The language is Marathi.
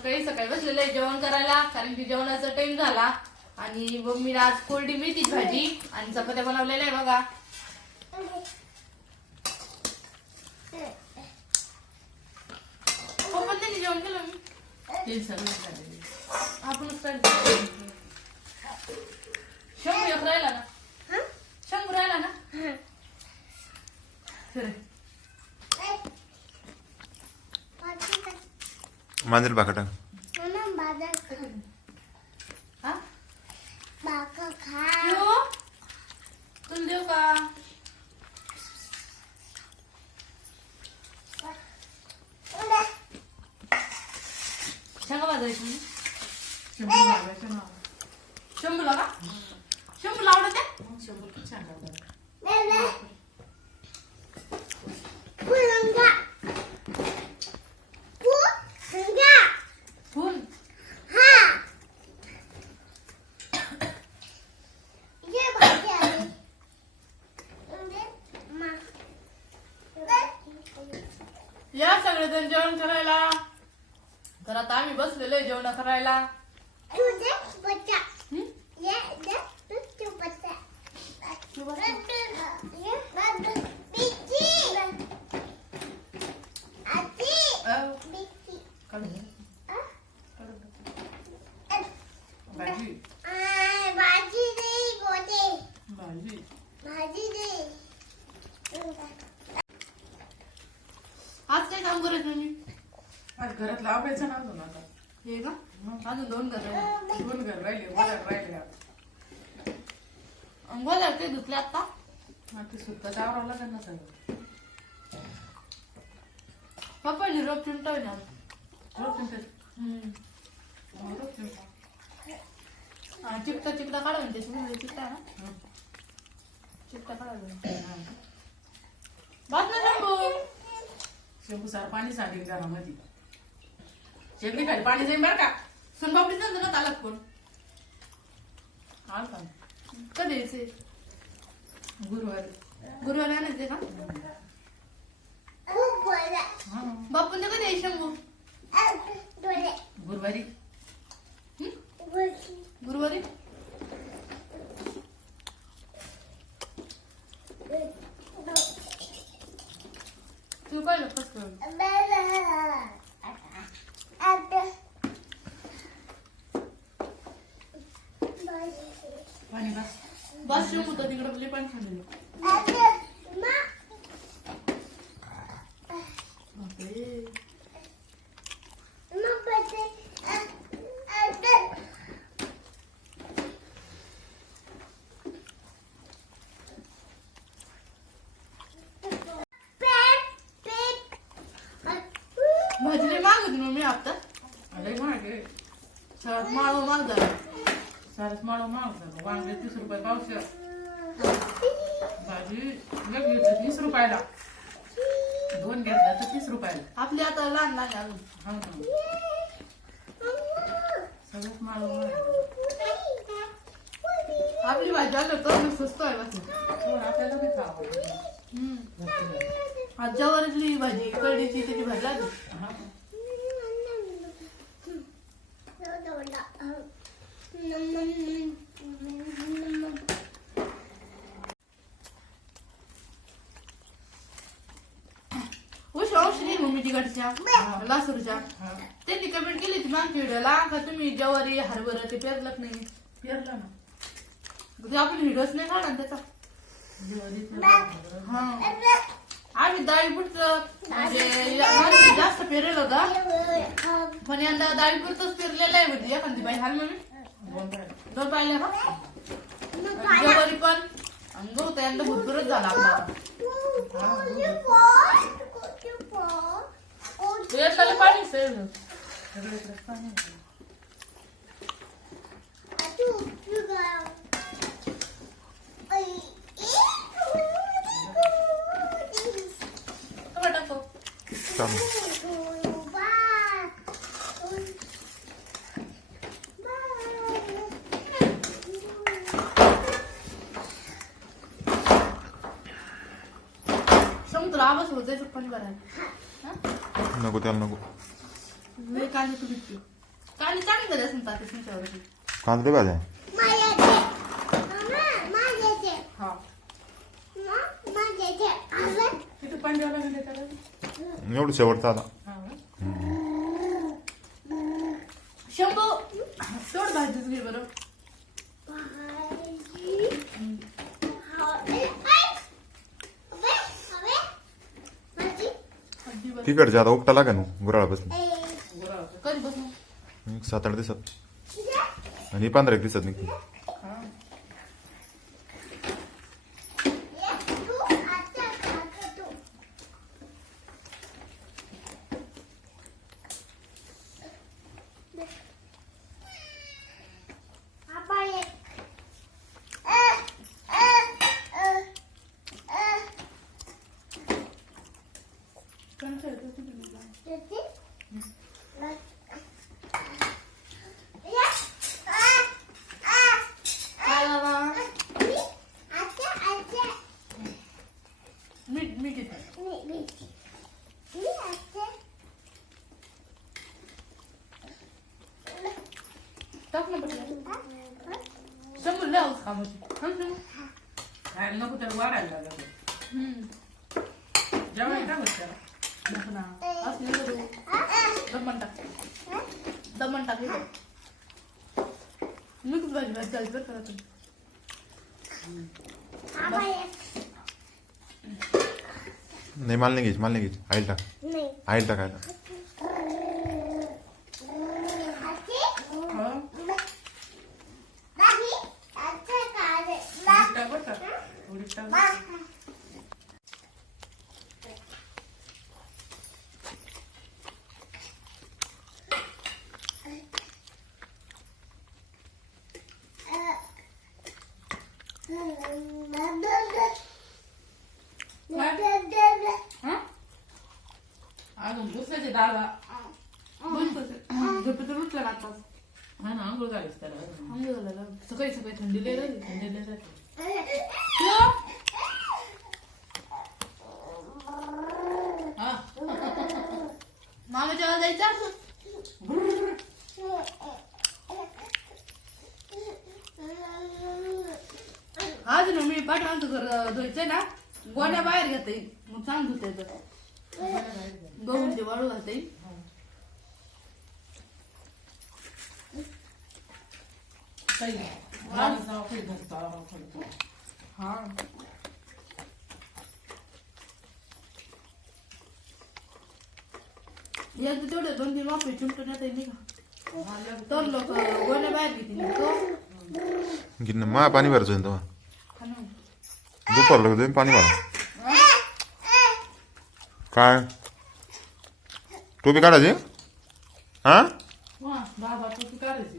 सकाळी सकाळी बसलेलं आहे जेवण करायला कारण की जेवणाचा टाइम झाला. आणि मम्मीने आज कोरडी मेथीची भाजी आणि चपात्या बनवलेल्या आहे बघा. हो पण त्यांनी जेवण केलं मी. आपणच शंभू एक राहिला ना? शंभू राहिला ना. मांजर बाकडा हा देऊ तुला देऊ का शेंगा भाजायची मी. शंभू लावायचं ना. शंभूला का शंभूला आवडत आहे मग शंभू किती छान लागतात. फुल या सगळेजण जेवण करायला. तर आता आम्ही बसलेलो जेवण करायला हं? अहो, काढून घे. काढून घे. भाजी भाजी दे गोदे भाजी भाजी दे आज काय काम करायचं मी आज घरात लावायचं ना अजून आता. हे का? अजून दोन कर दोन घर राहिले राहिले. बोला ते धुतले आता. ते सुद्धा चावरावं लागेल ना सगळं. पप्पा तुमच्या हा, चिकटा चिकटा काढा म्हणते तुम्ही चिकटा ना. हं. चिकटा काढा ना शंभू शेंबू सार पाणी साडी घरामध्ये. खाली पाणी जाईल बरं का. सोनबाबडी नंतर ना तालक कोण. आल का? कधी यायचे गुरुवारी. गुरुवारी आणायचे का? बापून कधी शंभू? गुरुवारी हं? बोलती गुरुवारी तू काय लपस कर पाणी बस बस तर तिकडे आपले पण बापरे. भाजीले माग होती मम्मी आता? महाग आहे सगळ्यात माळ माग झाला. सारच माळो महाग झालं वांगे तीस रुपये पावशे भाजी एक घेतलं तीस रुपयाला. दोन घेतलं तर तीस रुपयाला. आपली आता लहान लहान आहे अजून. हा ना. सगळंच माळो महाग आपली भाजी आलं तर मग स्वस्त आहे बस. थोडं आपल्याला नाही खावं हम्म. आज जवारीतली भाजी कढीची त्याची भाजी लागली हा. लासूरच्या. त्यांनी कमेंट केली होती मागच्या व्हिडिओला का तुम्ही जवारी हरभरा ते पेरलत नाही? पेरलं ना. ते आपण व्हिडिओच नाही काढला ना त्याचा. हा. आम्ही डाळीपुरचं म्हणजे या- जास्त पेरेल होता पण यंदा डाळीपुरतच पेरलेलं आहे म्हणजे एखादी बाई. हाल मम्मी दोन बाया. दोन पाहिल्या का? आणि जवारी पण. आणि गहू तर यंदा भरपूरच झाला आपला. पाणी सेल सगळं इकडं पाणी आहे. टाकतो चालू समुद्र आवाज होत जायचं पण करायला नको त्याला नको. लय कांदे तुम्ही पिऊ. कांदे चांगले झाले असेल ताते तुमच्यावरती कांदे भाज्या हा. मा- एवढं शेवटचं आता. हा? शंभू तेवढं भाजीच घे बरं भाजी हवे हवे हवे भाजी अगदी बरं तिकडचे आता उपटा लागा ना गुराळापासून. कधी बसून सात आठ दिवसात. आणि पंधरा एक दिवसात निघते हा. ये तू आता खाता तू आपण एक अ अ अ अ कोणतं आहे ते तुम्ही मला. Tutti? Ya. Ah. Ah. काय बाबा Ni. Acha, acha. मीठ मीठ. टाक ना लय हौस कामाची हा, शंभू? खायला नको त्याला वाढायला हम्म. जेवायला काय होतं नको ना. असं नको देऊ. दमण टाक दमण टाक. मिक्स भाजी भाजी चालते बरं का तुम्ही? नाही माल नाही घ्यायची माल नाही घ्यायची. आईल टाक. आईल टाक आईल टाक. बरं का थोडीच टाक Ba. हा दुसऱ्याचे दादा. झोपेतून उठला ना आताच. हा ना आंघोळ घालायचं त्याला आंघोळ झालं. सकाळी सकाळी थंडी लय राहिली. थंडी लय. हा मामा जेव्हा जायचं आज ना मी पाठवलं घर धुवायचंय ना गोण्या बाहेर घेता येईल मग छान धुता येतं गहून ते वाळू घालता येईल. हा एकदा तेवढे दोन तीन वाफे चिमटून येता येईल नाही का तर लोक गोण्या बाहेर घेतील तो गिन्न मा पाणी भरायचं तेव्हा खाणं. दुपार लागतो पाणी भरा काय टोपी काढायची? हा? बाबा तू काढायची.